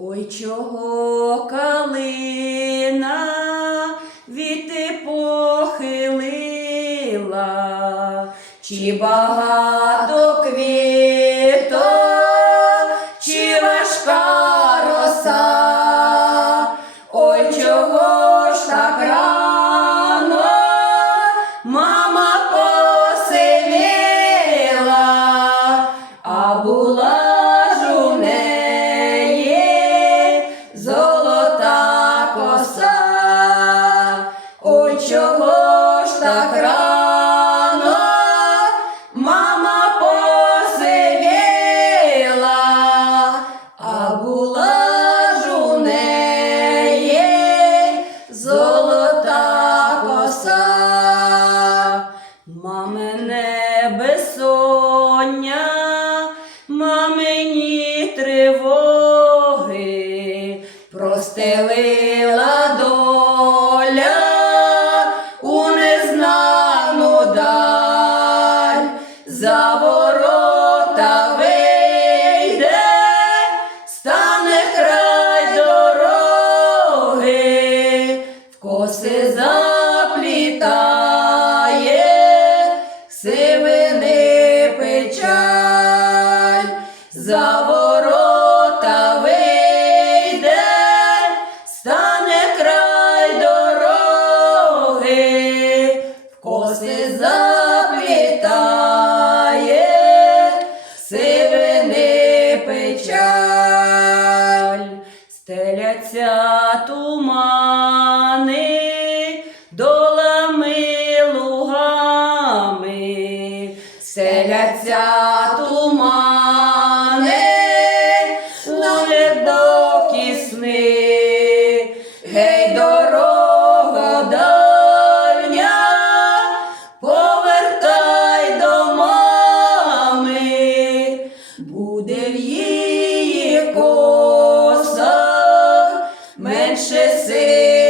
Ой, чого калина віти похилила, чи багато квіток, чого ж так рано, мама посивіла, а була ж у неї золота коса. Мамине безсоння, мамині тривоги, простелила за ворота вийде, стане край дороги, в коси заплітає, сивини печаль, стеляться тумани, долами лугами, стеляться Буде її косах менше сил.